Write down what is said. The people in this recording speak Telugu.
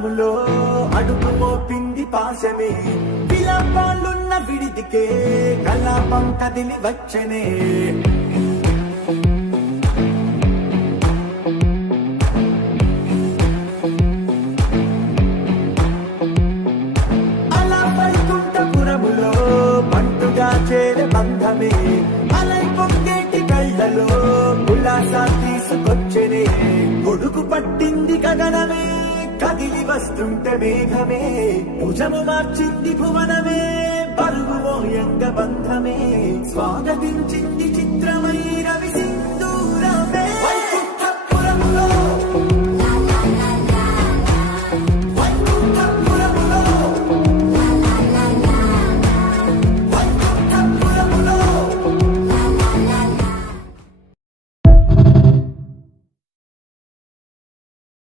పురములో అడుగు మోపింది పాశమే విలాపాలున్న విడిదికే కలాపం కదిలి వచ్చనే అలా వైకుంఠ పురములో పంటుగా చేరే బంధమే అలై పొంగేటి కళ్ళలో ఉల్లాసా తీసుకొచ్చనే కొడుకు పట్టింది గగనమే కదిలి వస్తుంటే మేఘమే భుజము మార్చింది భువనమే పరుగు మోయంగ బంధమే స్వాగతించింది చిత్రమై రవిసింహ